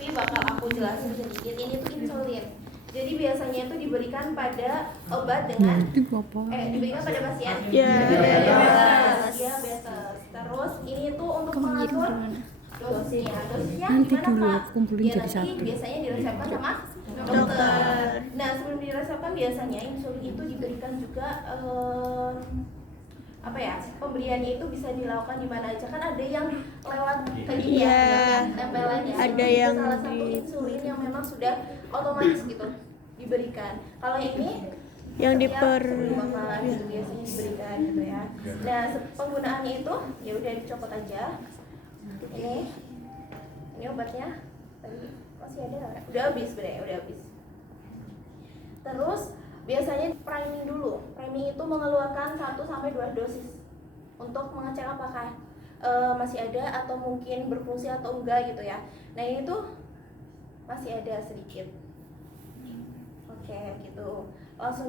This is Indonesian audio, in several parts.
tapi bakal aku jelasin sedikit. Ini tuh insulin. Jadi biasanya itu diberikan pada obat dengan diberikan pada pasien diabetes. Terus ini tuh untuk mengatur dosisnya gimana Pak? Ya nanti biasanya diresepkan sama dokter. Nah sebelum diresepkan biasanya insulin itu diberikan juga pemberiannya itu bisa dilakukan di mana aja, kan ada yang lewat kayak gini tempelannya. Ada itu yang salah satu insulin yang memang sudah otomatis gitu diberikan. Kalau ini yang gitu biasanya diberikan gitu ya. Nah penggunaannya itu ya udah dicopot aja. Ini obatnya tadi masih ada nggak? Udah habis sebenarnya, udah habis. Terus biasanya priming dulu. Priming itu mengeluarkan 1-2 dosis untuk mengecek apakah masih ada atau mungkin berfungsi atau enggak gitu ya. Nah ini tuh masih ada sedikit. Oke gitu. Langsung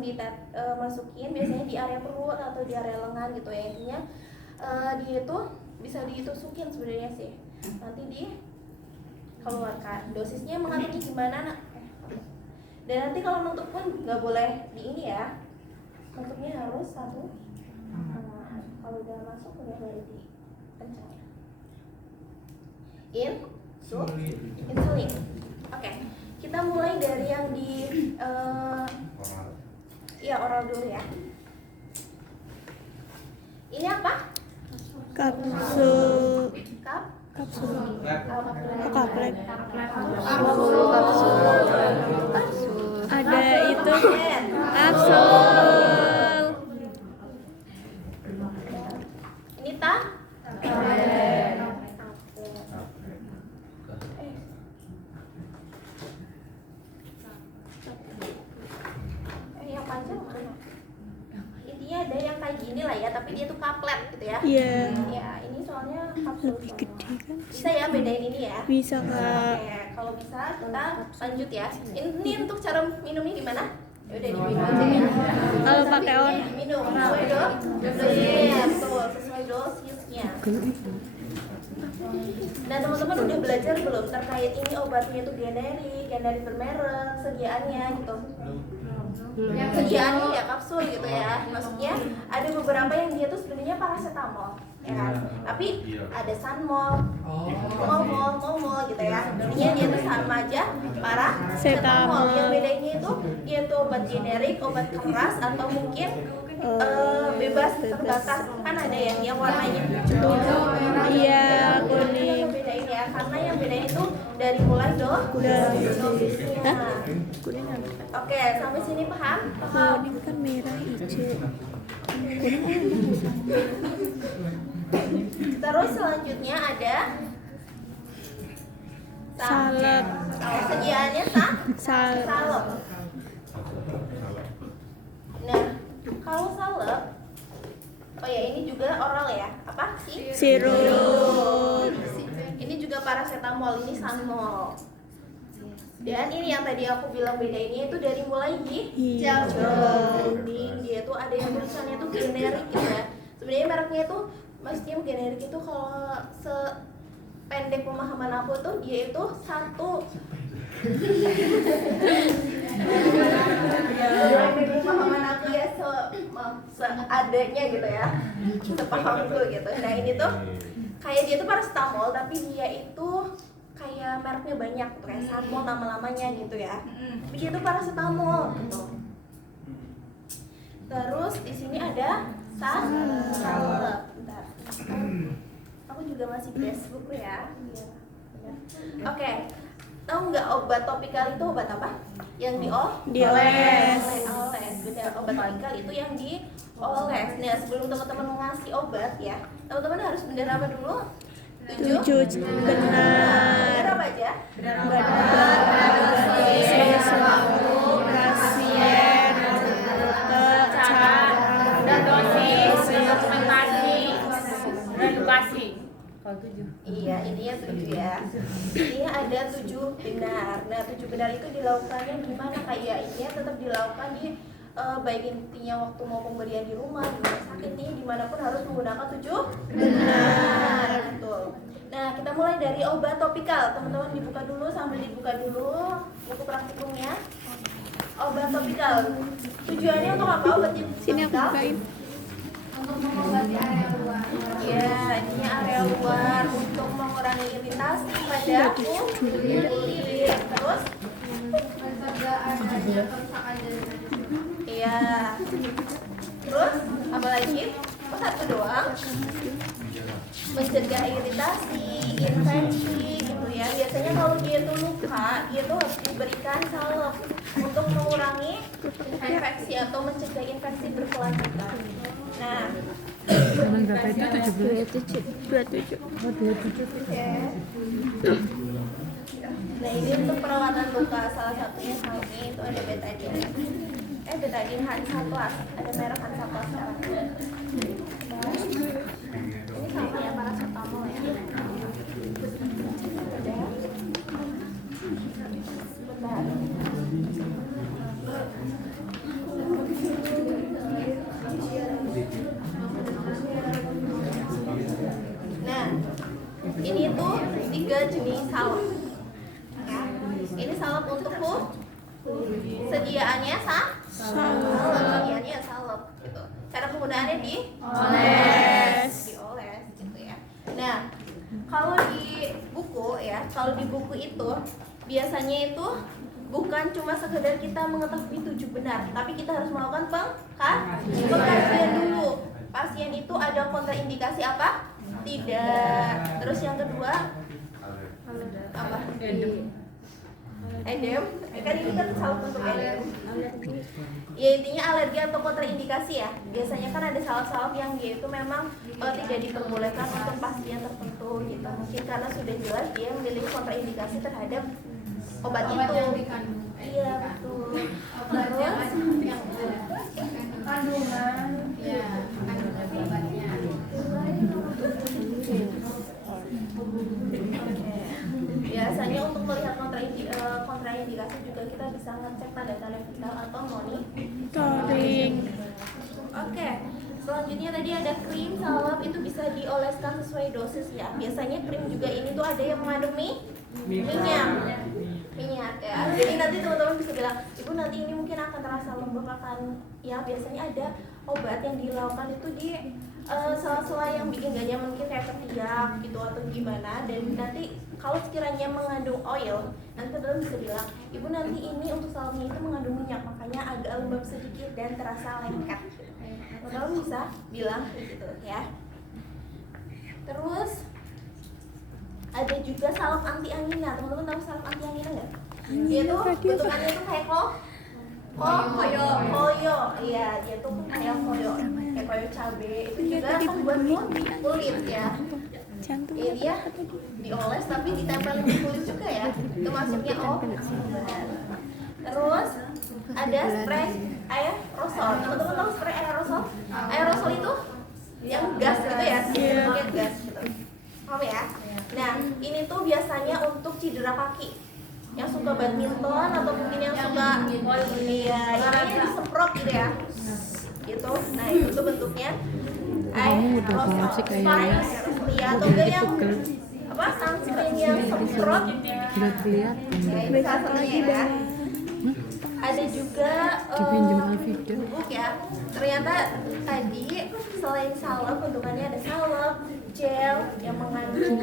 masukin biasanya di area perut atau di area lengan gitu ya. Intinya dia itu bisa ditusukin sebenarnya sih. Nanti dikeluarkan. Dosisnya mengaturnya gimana nak? Dan nanti kalau nutup pun nggak boleh di ini ya, nutupnya harus satu. Kalau udah masuk udah boleh dikencang. Insulin. Oke, kita mulai dari yang di oral dulu ya. Ini apa? Kapsul. Ada itu kapsul. Ini tak? Yang panjang mana? Intinya ada yang kayak gini lah ya, tapi dia tuh kaplet gitu ya. Iya. Ya, ini soalnya kapsul. Lebih gede kan? Bisa ya bedain ini ya? Bisa Kak. Oke, kalau bisa kita lanjut ya. Ini untuk cara minumnya gimana? Ya udah diminum aja ya. Kalau pakai diminum sesuai dosisnya, betul, sesuai dosisnya. Nah teman-teman udah belajar belum terkait ini obatnya itu generik bermerek, sediaannya gitu? Sediaannya ya kapsul gitu ya. Maksudnya ada beberapa yang dia tuh sebenarnya paracetamol, ya kan? Tapi ada Sanmol, Momol gitu ya. Intinya dia tuh sama aja paracetamol. Yang bedanya itu dia tuh obat generik, obat keras atau mungkin bebas terbakar. Kan ada yang warnanya iya kuning. Bedain ya, karena yang bedain itu dari mulai dosisnya. Oke, sampai sini paham? Kuning kan merah hijau. Terus selanjutnya ada Salep. Sediaannya salep. Nah, kalau salep, oh ya ini juga oral ya. Apa sih? Sirup. Ini juga paracetamol, ini Sanmol. Dan ini yang tadi aku bilang bedainnya itu dari mulai hijau, kuning, dia tuh ada yang tulisannya tuh generik gitu ya. Sebenarnya mereknya tuh maksudnya generik itu kalau sependek pemahaman aku tuh dia itu satu pemahaman aku ya seadanya gitu ya, sepahamku gitu. Nah ini tuh kayak dia tuh paracetamol tapi dia itu kayak mereknya banyak gitu, kayak Sanmol nama-lamanya gitu ya. Tapi dia tuh paracetamol gitu. Terus di sini ada salep. Bentar. Aku juga masih best buku ya. Oke. Tahu nggak obat topikal itu obat apa? Yang Dioles. Benar, obat topikal itu yang dioles. Nah, sebelum teman-teman ngasih obat ya, teman-teman harus benar apa dulu? 7 benar. Apa aja? Benar. Selalu pasien dan dosis, dokumentasi, edukasi. Kalau 7. Iya, intinya 7 ya. Intinya ada 7 benar. Nah, 7 benar itu dilakukannya gimana? Kayak intinya tetap dilakukan di baik intinya waktu mau pemberian di rumah, di rumah sakit, intinya dimanapun harus menggunakan 7 benar. Betul. Nah, kita mulai dari obat topikal. Teman-teman dibuka dulu, sambil dibuka dulu buku praktikumnya. Obat topikal. Tujuannya untuk apa obatnya? Sini aku bukain. Untuk mengobati area luar. Ya, intinya area luar untuk mengurangi iritasi pada kulit. Terus, Mencegah adanya kerusakan jaringan. iya. Terus, apa lagi? Oh, satu doang. Mencegah iritasi, infeksi gitu ya. Biasanya kalau dia tuh luka, dia tuh harus diberikan salep untuk mengurangi infeksi atau mencegah infeksi berkelanjutan. Nah, Teman Bapak itu 17. 27. Oh, 27. oke. Nah, ini untuk perawatan luka, salah satunya ini itu ada betadine. Betadine Hansaplast, ada merek Hansaplast sekarang. Ini sama ya, paracetamol ya. Bentar. Nah, ini tuh 3 jenis salep. Ya. Ini salep untuk sediaannya sediaannya salep gitu. Cara penggunaannya dioles gitu ya. Nah, kalau di buku itu biasanya itu bukan cuma sekedar kita mengetahui tujuh benar, tapi kita harus melakukan pengkajian dulu. Pasien itu ada kontraindikasi apa? Tidak. Terus yang kedua apa? Edem. Kan ini kan salep untuk edem. Ya intinya alergi atau kontraindikasi ya. Biasanya kan ada salep-salep yang dia itu memang tidak diperbolehkan untuk pasien tertentu gitu. Mungkin karena sudah jelas dia memiliki kontraindikasi terhadap obat itu. Yang dikandung. Iya betul. Obat yang Terus yang kandungan. Ya, kandungan obatnya. biasanya untuk melihat kontraindikasi juga kita bisa ngecek tanda-tanda vital atau Monitoring. Oke, selanjutnya tadi ada krim salep itu bisa dioleskan sesuai dosis ya. Biasanya krim juga ini tuh ada yang mengandung minyak ya. Jadi nanti teman-teman bisa bilang, ibu nanti ini mungkin akan terasa lembab, akan ya biasanya ada obat yang dilakukan itu di sela-sela yang bikin gak nyaman, mungkin kayak ketiak gitu atau gimana. Dan nanti kalau sekiranya mengandung oil, nanti teman-teman bisa bilang, ibu nanti ini untuk salepnya itu mengandung minyak, makanya agak lembab sedikit dan terasa lengket. Teman-teman bisa bilang gitu ya. Terus ada juga salep anti angina. Teman-teman tahu salep anti angina nggak? Dia tuh bentukannya tuh kayak koyo. Iya, dia tuh kayak koyo cabe. Itu juga kan buat kulit ya. Jantung. Ini dia dioles tapi ditempelin di kulit juga ya. Itu maksudnya Terus ada spray aerosol. Teman-teman tahu spray aerosol? Aerosol itu yang gas gitu ya, bentuknya gas gitu. Paham ya? Nah, ini tuh biasanya untuk cedera kaki, yang suka badminton atau mungkin yang suka ini disemprot gitu ya, gitu. Nah itu tuh bentuknya aerosol, ya atau enggak yang apa sunscreen yang semprot. Nggak kelihatan. Ya ini salah satunya ya. Ada juga bubuk ya. Ternyata tadi selain salep bentukannya ada salep, gel yang mengandung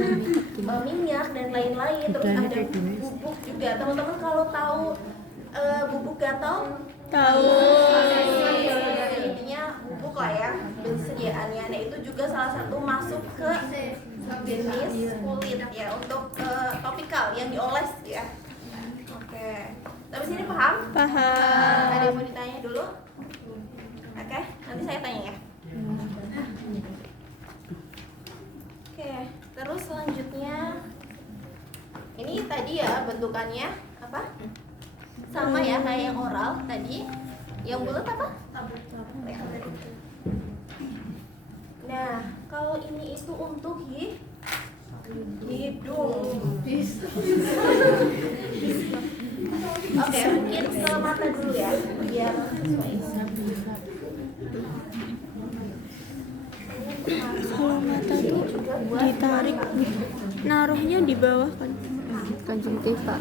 minyak dan lain-lain. Terus ada bubuk juga. Teman-teman kalau tahu bubuk gatal? Tahu. Intinya bubuk lah ya sediaannya. Nah itu juga salah satu masuk ke jenis kulit ya untuk topikal yang dioles ya. Oke. Tapi sini paham? Paham. Ada yang mau ditanya dulu? Oke, nanti saya tanya ya. Oke, terus selanjutnya ini tadi ya bentukannya apa? Sama ya kayak yang oral tadi. Yang bulat apa? Nah, kalau ini itu untuk hidung. Oke, mungkin ke mata dulu ya, biar sesuai. bawah kan. Konjungtiva.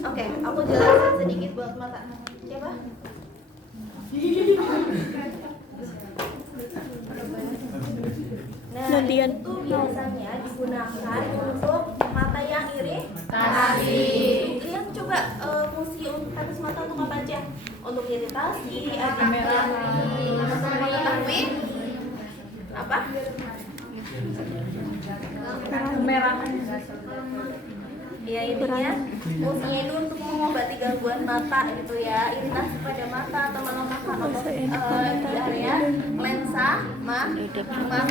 Oke, aku jelasin sedikit buat mata. Siapa? Nah, Gantian. itu biasanya digunakan untuk mata yang iri. Lihat coba fungsi untuk tetes mata untuk apa aja? Untuk iritasi, ada mengetahui apa? Kemerahan. Ya intinya fungsinya itu untuk mengobati gangguan mata gitu ya, iritasi pada mata atau melemahkan otot di area lensa mata. Nah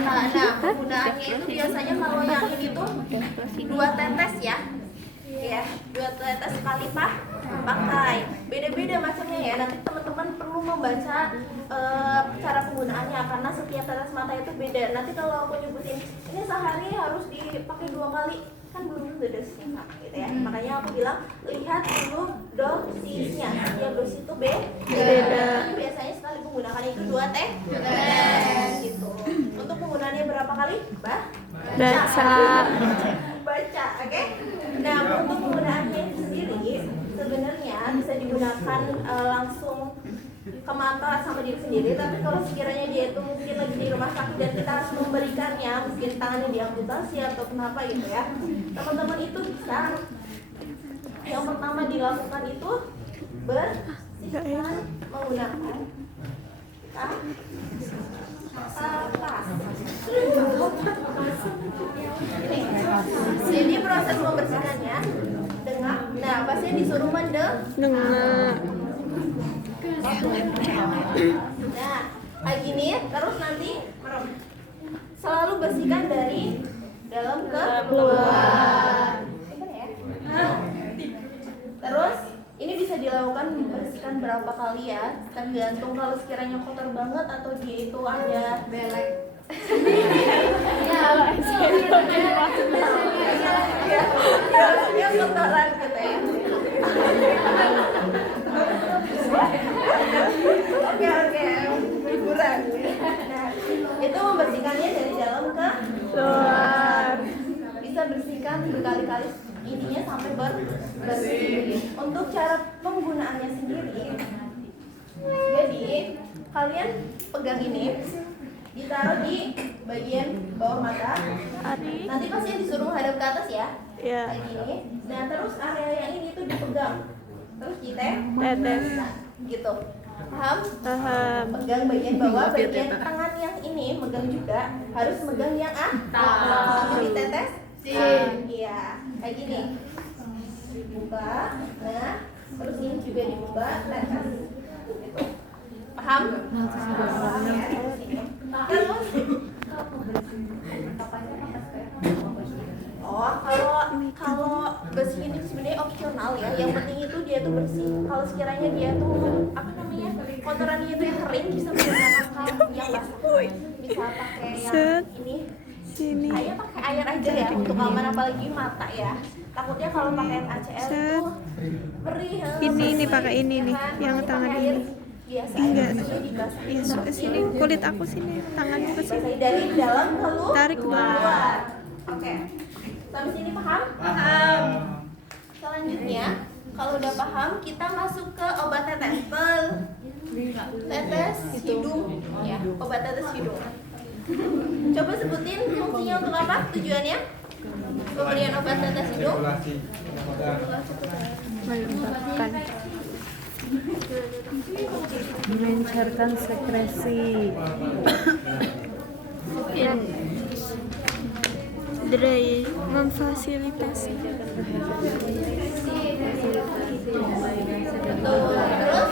penggunaannya itu biasanya kalau yang ini tuh 2 tetes ya, 2 tetes sekali pakai. Beda-beda macamnya ya. Nanti teman-teman perlu membaca cara penggunaannya karena setiap tetes mata itu beda. Nanti kalau aku nyebutin ini sehari harus dipakai 2 kali, kan belum tentu dosisnya sama gitu ya. Makanya aku bilang lihat dulu dosisnya. Setiap dosis itu beda. Biasanya sekali penggunaannya itu 2 tetes gitu. Untuk penggunaannya berapa kali? Baca, oke? Nah, untuk penggunaannya sendiri sebenarnya bisa digunakan langsung ke mata sama diri sendiri, tapi kalau sekiranya dia itu mungkin lagi di rumah sakit dan kita harus memberikannya, mungkin tangannya diamputasi atau kenapa gitu ya, teman-teman itu bisa yang pertama dilakukan itu bersihkan menggunakan kapas. Jadi proses membersihkannya dengan, nah pasien disuruh Dengar. Nah, kayak gini, terus nanti selalu bersihkan dari dalam ke luar. Terus ini bisa dilakukan bersihkan berapa kali ya, tergantung kalau sekiranya kotor banget atau dia itu ada belek. Ya, kotoran gitu ya. Oke, hiburan. Nah, itu membersihkannya dari dalam ke luar. Bisa bersihkan berkali-kali ininya sampai bersih. Untuk cara penggunaannya sendiri, jadi kalian pegang ini, ditaruh di bagian bawah mata. Nanti pasien disuruh hadap ke atas ya. Kayak gini. Nah, terus area yang ini tuh dipegang. Terus Tetes. nah, gitu. Paham? Paham. Pegang bagian bawah, bagian tangan yang ini megang juga, harus megang yang atas. Jadi tetes. Iya, kayak gini. Dibuka. Nah, terus ini juga dibuka, tetes. Gitu. Paham? Paham ya? Terus kalau bersih ini sebenarnya opsional ya. Yang penting itu dia tuh bersih. Kalau sekiranya dia tuh apa namanya, kotorannya itu yang kering, bisa menggunakan kain yang basah. Bisa pakai yang ini. Sini. Ayo pakai air aja ya untuk aman, apalagi mata ya. Takutnya kalau pakai HCl itu perih. Ini pakai ini nih, yang tangan ini. Biasa Enggak. aja, dibasah. Iya, ke sini. Kulit aku sini, tanganku ke sini. Dari dalam ke luar. Tarik ke bawah. Oke. Sampai sini paham? Paham. Selanjutnya, kalau udah paham, kita masuk ke obat tetes. Tetes hidung, ya. Obat tetes hidung. Coba sebutin fungsinya untuk apa? Tujuannya? Pemberian obat tetes hidung. Melemparkan. Melancarkan sekresi. Dry, memfasilitasi. Terus?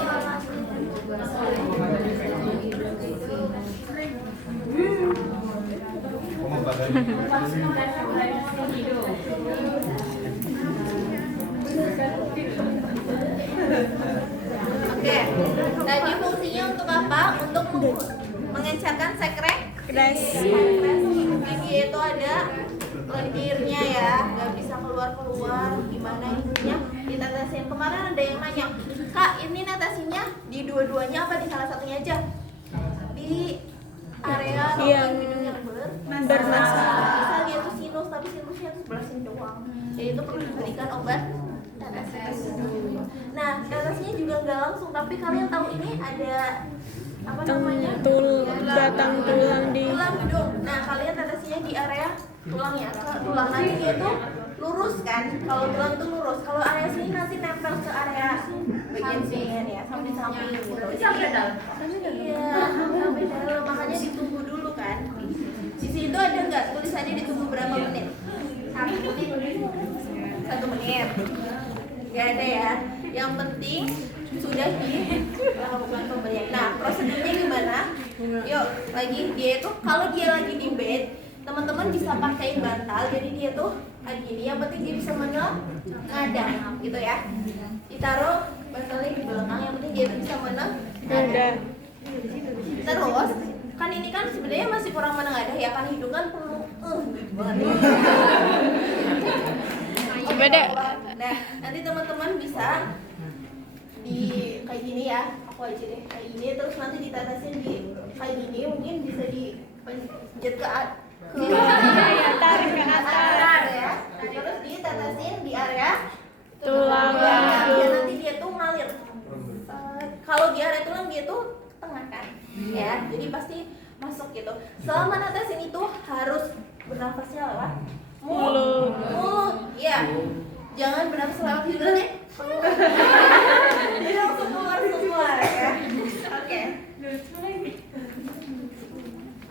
Oke, tadi fungsinya untuk apa? Untuk mengencerkan sekresi. Jadi itu ada lendirnya ya, nggak bisa keluar. Gimana intinya ditetesin. Kemarin ada yang nanya, Kak, ini netesinya di dua-duanya apa di salah satunya aja? Di di area Yang hidung yang bermasalah. Misal dia tuh sinus tapi sinusnya tuh sebelah sini doang. Jadi itu perlu diberikan obat tetes. Nah, tetesnya juga nggak langsung, tapi kalian tahu ini ada apa namanya? Batang tulang di Tulang hidung. Nah, kalian tetesnya di area tulangnya. Tulang nanti dia tuh lurus kan? Kalau tulang tuh lurus. Kalau area sini nanti nempel ke area bagian sini ya, sampai samping gitu. Sampai dalam. Iya, sampai dalam. Makanya ditunggu dulu kan. Di situ ada nggak tulisannya ditunggu berapa menit? 1 menit. Gak ada ya. Yang penting sudah dilakukan pemberian. Nah, prosedurnya gimana? Yuk, lagi dia itu kalau dia lagi di bed, teman-teman bisa pakai bantal. Jadi dia tuh lagi gini. Yang penting dia bisa menengadang, gitu ya. Ditaruh bantalnya di belakang. Yang penting dia tuh bisa menengadang. Terus kan ini kan sebenarnya masih kurang menengadah ya, kan hidung kan perlu coba deh. Nah, nanti teman-teman bisa di kayak gini ya, aku aja deh kayak gini, terus nanti ditetesin di kayak gini, mungkin bisa dipencet ke tarik ke atas. ya, terus ditetesin di area Tulang biar nanti dia tuh ngalir. Kalau di area tulang dia tuh tengah kan, ya, jadi pasti masuk gitu. Selama netesin itu harus bernafasnya lewat mulut, ya. Jangan bernafas lewat hidung deh. Jadi langsung keluar semua ya. Oke.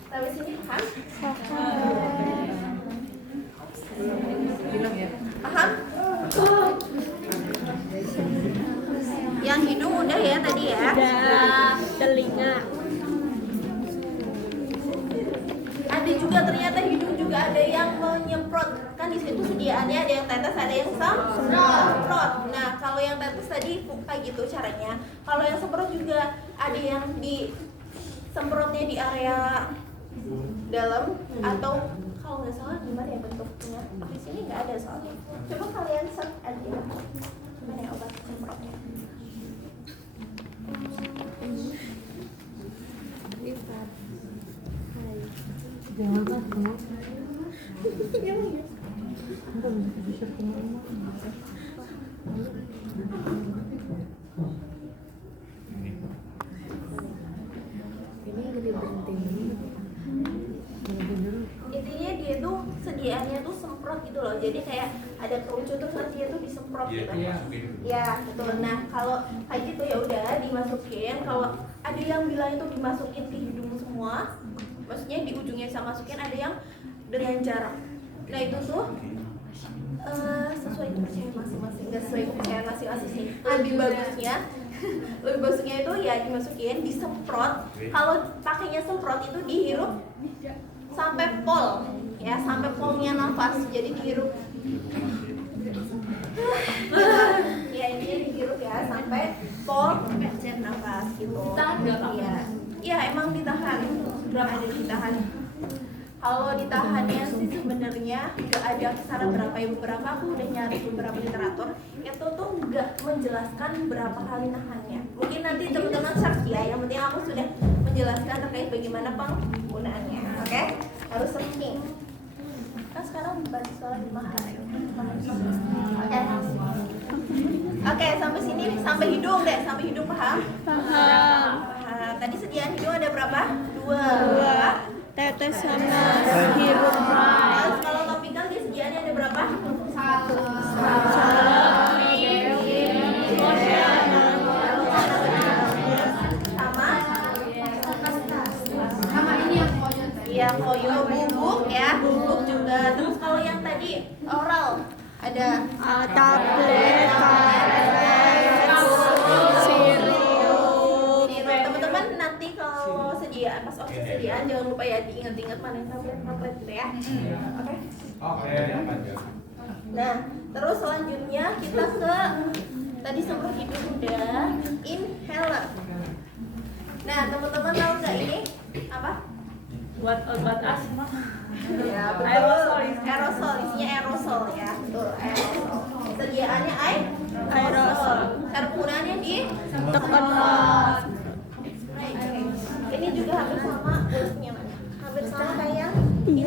Sampai sini paham? Paham? Yang hidung udah ya tadi ya. Udah. Telinga. Ada juga ternyata hidung juga ada yang menyemprot, kan di situ sediaannya ada yang tetes, ada yang semprot. Nah, kalau yang tetes tadi kayak gitu caranya. Kalau yang semprot juga ada yang disemprotnya di area dalam atau kalau nggak salah gimana ya bentuknya. Di sini nggak ada soalnya. Coba kalian search aja gimana ya obat semprotnya. Jangan aku. Enggak bisa ketemu. Ini gede berhenti. Intinya dia tuh sediaannya tuh semprot gitu loh, jadi kayak ada kerucut terus nanti dia tuh disemprot gitu. Ya gitu. Nah kalau kayak gitu ya udah dimasukin. Kalau ada yang bilang itu dimasukin ke hidung semua, maksudnya di ujungnya bisa masukin, ada yang dengan jarak. Nah itu tuh sesuai kepercayaan masing-masing, nggak sesuai kepercayaan masing-masing sih. Lebih bagusnya itu ya dimasukin, disemprot. Kalau pakainya semprot itu dihirup sampai pol, ya sampai polnya nafas. Jadi dihirup. Ya ini dihirup ya sampai pol nafas gitu. Iya emang ditahan, berapa ada ditahan. Kalau ditahannya sih sebenarnya nggak ada kisaran berapa ya, beberapa aku udah nyari beberapa literatur itu tuh nggak menjelaskan berapa kali nahannya. Mungkin nanti teman-teman search ya, yang penting aku sudah menjelaskan terkait bagaimana penggunaannya. Oke? Harus searching. Kan sekarang beasiswa lagi mahal. Oke, sampai sini, sampai hidung deh, sampai hidung paham? Paham. Tadi sediaan hidung ada berapa? 2. Tetes sama hirup. Terus kalau topikal dia sediaannya ada berapa? 1. Sama ini yang koyo. Iya, koyo, bubuk ya, bubuk juga. Terus kalau yang tadi oral ada Tablet, sirup. teman-teman nanti kalau sediaan pas osis sediaan jangan lupa ya diingat-ingat mana tablet gitu ya. Oke. Nah, terus selanjutnya kita ke tadi semprot hidung udah, inhaler. Nah, teman-teman tahu nggak ini apa? Buat obat asma. Ya, betul. Aerosol, isinya aerosol ya. Betul, aerosol. Sediaannya aerosol. Cara penggunaannya di Tekan. ini juga juga hampir sama bolanya, hampir sama kayak ini.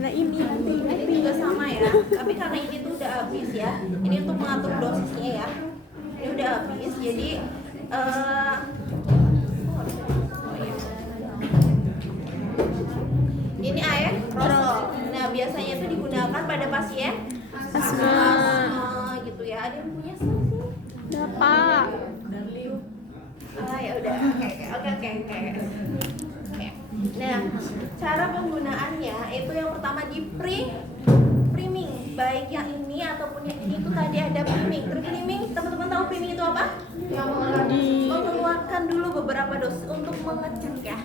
Nah ini nanti. Ini juga sama ya, tapi karena ini tuh udah habis ya. Ini untuk mengatur dosisnya ya. Ini udah habis, jadi ini air rosol. Nah biasanya itu digunakan pada pasien Asma. gitu ya. Ada yang punya sih? Bapak. Ya udah. Oke. Nah, cara penggunaannya itu yang pertama di priming. Baik yang ini ataupun yang ini itu tadi ada priming. Priming, teman-teman tahu priming itu apa? Mengeluarkan dulu beberapa dosis untuk mengecek ya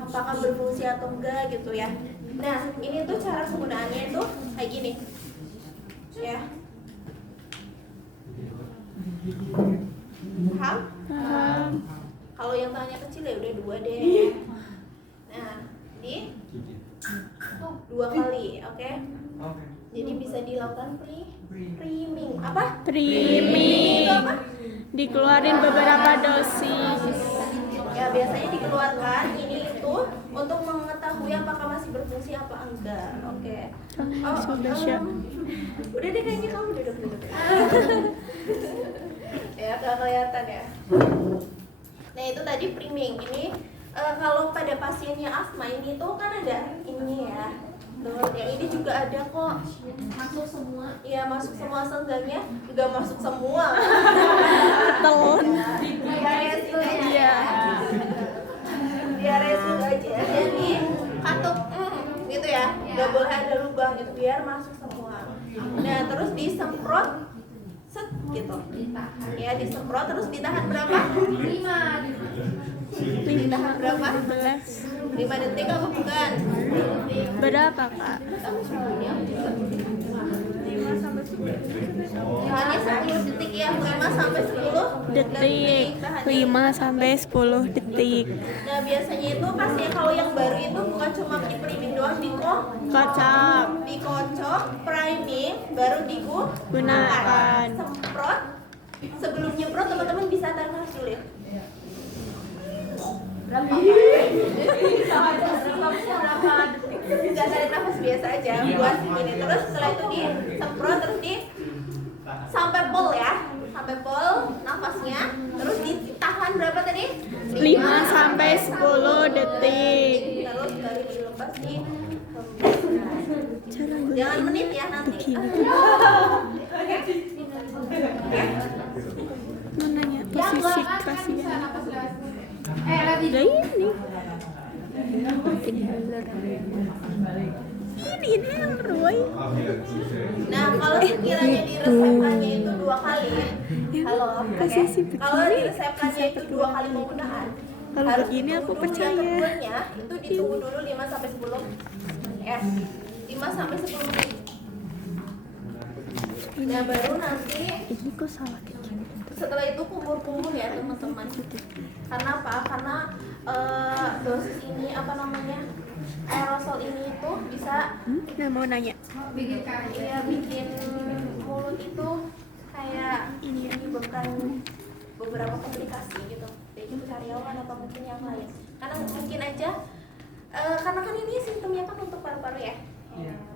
apakah berfungsi atau enggak gitu ya. Nah, ini tuh cara penggunaannya itu kayak gini. Ya. Paham? Paham. Kalau yang tangannya kecil ya udah 2 deh. Nah, di 2 kali, oke? Jadi bisa dilakukan priming. Apa? Trimming. Itu apa? Dikeluarin beberapa dosis. Ya biasanya dikeluarkan ini itu untuk mengetahui apakah masih berfungsi apa enggak. Oke. Sudah siap. Udah deh kayaknya kamu duduk. Ya gak kelihatan ya. Nah itu tadi priming. Ini kalau pada pasiennya asma ini tuh kan ada ini ya. Tuh, yang ini juga ada kok. Masuk semua. Iya masuk semua, seenggaknya juga masuk semua. Telur. Iya. Biar resu aja. Jadi katup gitu ya. Gak boleh ada lubang gitu biar masuk semua. Nah terus disemprot set gitu. Ya disemprot terus ditahan berapa? 5. Ditahan berapa? 5 detik apa bukan? Berapa kak? Hanya 10 detik ya, 5 sampai 10 Detik. tahan. 5 sampai 10 detik. Nah biasanya itu pasien kalau yang baru itu bukan cuma di priming doang, Kocok. dikocok, priming, baru Gunakan. semprot. Sebelum nyemprot teman-teman bisa tarik nafas dulu ya. Berapa detik? Bisa tarik nafas biasa aja buat ini. Terus setelah itu disemprot terus sampai pol ya, sampai pol nafasnya. Terus ditahan berapa tadi? 5 sampai 10 detik. Terus baru dilepas di Caranya jangan menit ya nanti. Mananya posisi pasien? Nah ini yang Roy. Nah kalau sekiranya diresepkannya itu 2 kali, Posisi kalau begini. diresepkannya itu 2 kali penggunaan, Kalau harus begini aku ditunggu dulu percaya. yang keduanya itu ditunggu dulu 5 sampai 10 ya, 5 sampai 10 menit. Nah baru nanti Ini kok salah kayak gini? setelah itu kumur-kumur ya teman-teman. Karena apa? Karena dosis ini apa namanya aerosol ini itu bisa Nah mau nanya. bikin mulut itu kayak Ini ya. menyebabkan beberapa komplikasi gitu, baik itu karyawan atau mungkin yang lain. Karena mungkin aja karena kan ini sistemnya kan untuk paru-paru ya,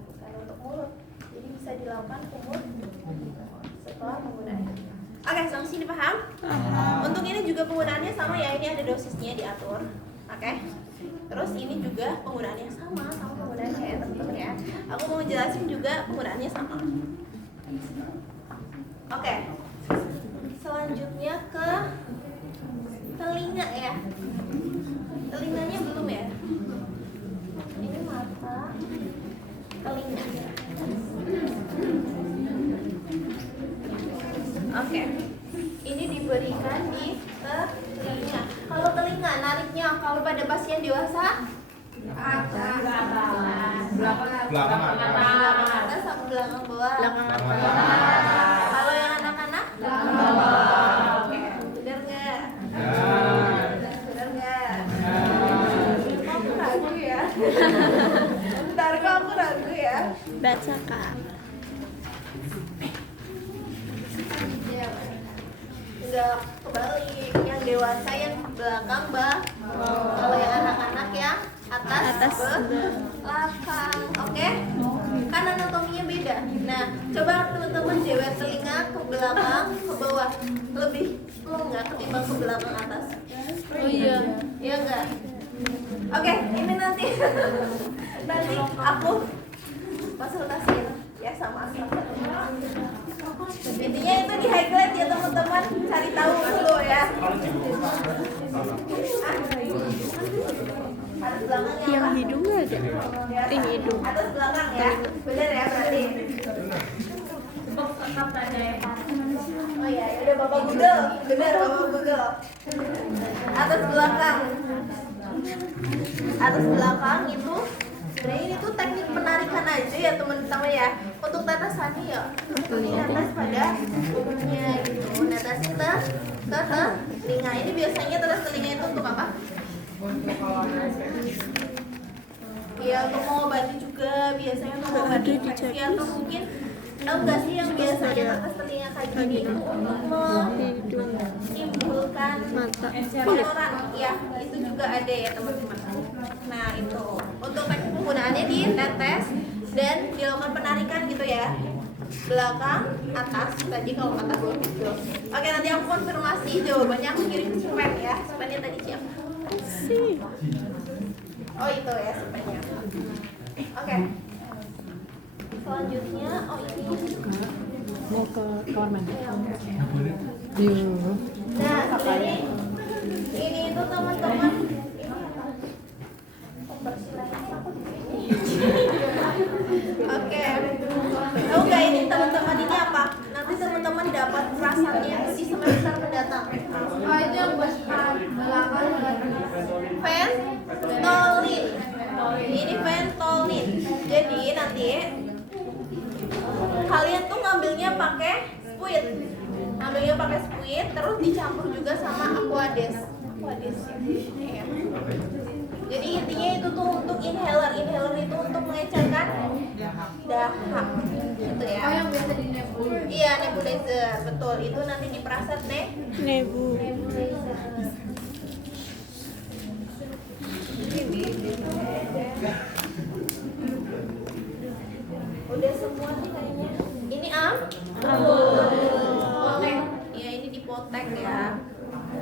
bukan untuk mulut. Jadi bisa dilakukan kumur setelah penggunaannya. Oke, sampai sini paham? Untuk ini juga penggunaannya sama ya, ini ada dosisnya diatur. Oke. Terus ini juga penggunaannya sama penggunaannya ya teman-teman ya. Aku mau jelasin juga penggunaannya sama. Oke. Selanjutnya ke telinga ya. Telinganya belum ya? Ini mata, telinga. Oke. Ini diberikan di telinga. Kalau telinga nariknya kalau pada pasien dewasa belakang atas atau belakang bawah? Belakang Kalau yang anak-anak? Belakang bawah. Benar nggak? Benar nggak? Kamu ragu ya? Bentar kamu ragu ya? Baca kak. Enggak, kebalik. Yang dewasa yang belakang bawah. Kalau yang anak-anak yang atas belakang. Oke? Kan anatominya beda. Nah, coba teman-teman jewer telinga ke belakang, ke bawah. Lebih plong nggak ketimbang ke belakang atas? Oh iya. Iya enggak? Oke, ini nanti nanti aku konsultasiin ya sama Asraf. Intinya itu di highlight ya teman-teman, cari tahu dulu ya. Atas belakangnya Yang apa? hidung nggak ada. Hidung. Atas belakang ya, benar ya berarti. Oh iya, udah Bapak Google, benar Bapak Google. Atas belakang. Atas belakang itu sebenarnya ini tuh teknik penarikan aja ya teman-teman ya. Untuk tatasannya ya ini atas pada umumnya gitu. Natasi ke telinga. Ini biasanya tetes telinga itu untuk apa? Ya untuk mengobati juga, biasanya untuk mengobati infeksi atau mungkin tahu nggak sih yang biasanya tetes telinga kayak gini itu untuk menimbulkan kotoran ya, itu juga ada ya teman-teman. Nah itu untuk teknik penggunaannya di netes dan dilakukan penarikan gitu ya, belakang atas tadi kalau kata gue gitu. Oke, nanti aku konfirmasi jawabannya, aku kirim spen ya, spennya tadi siapa? Oh itu ya spennya. Oke. Selanjutnya, oh ini. Mau ke kamar mandi. Iya. Nah, sebenarnya ini itu teman-teman. Oke. Tahu nggak ini teman-teman ini apa? Nanti teman-teman dapat rasanya itu di semester mendatang. Oh itu yang belakang. Ventolin. Ini ventolin. Jadi nanti kalian tuh ngambilnya pakai spuit. Ngambilnya pakai spuit, terus dicampur juga sama aquades. Ya. Jadi intinya itu tuh untuk inhaler. Inhaler itu untuk mengecerkan dahak. Gitu ya. Oh yang biasa di nebul. Iya, nebulizer. Betul. Itu nanti diperasat Nebu. nebulizer. Udah semua nih kayaknya. Ini potek. Ya ini dipotek ya.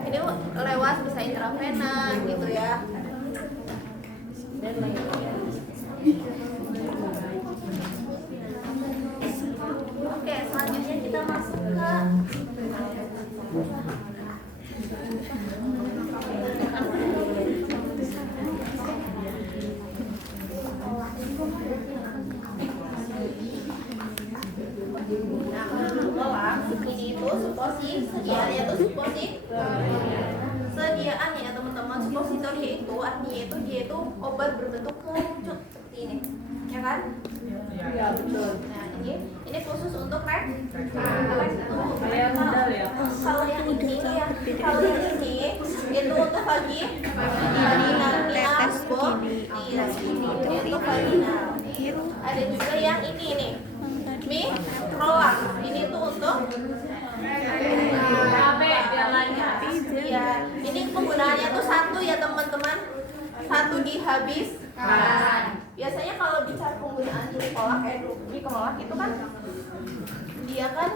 Ini lewat bisa intravena gitu ya. Dan lainnya. Oke, selanjutnya kita masuk ke ini itu suposisi, sediaannya itu suposisi. Sediaannya ya teman-teman, supositoria itu artinya itu dia itu obat berbentuk kerucut seperti ini, ya kan? Iya betul. Nah ini khusus untuk rektum. Kayak modal ya. Kalau yang ini ya, kalau yang ini itu untuk vaginal, ini untuk vaginal. Ada juga yang ini nih, mikrolak. Ini tuh untuk ya, ini penggunaannya tuh satu ya teman-teman, satu dihabiskan. Biasanya kalau bicara penggunaan mikrolak itu kan dia kan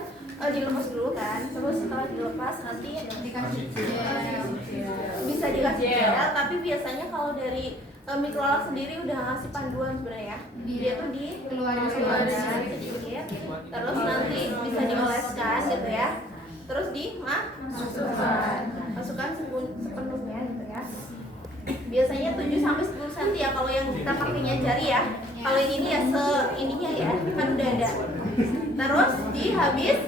dilepas dulu kan, terus setelah dilepas nanti Dikasih gel. bisa dikasih gel, tapi biasanya kalau dari mikrolak sendiri udah ngasih panduan sebenarnya. Dia tuh Keluarin sedikit, terus nanti bisa dioleskan gitu ya, terus masukkan sepenuhnya gitu ya. Biasanya 7 sampai 10 cm ya kalau yang kita pakainya jari ya. Kalau yang ini ya ininya ya, kan udah ada. Terus dihabiskan.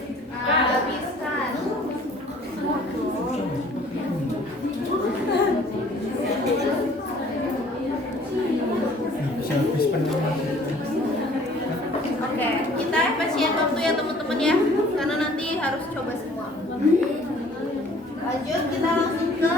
Oke, kita efisien waktu ya teman-teman ya, karena nanti harus coba semua. Lanjut kita langsung ke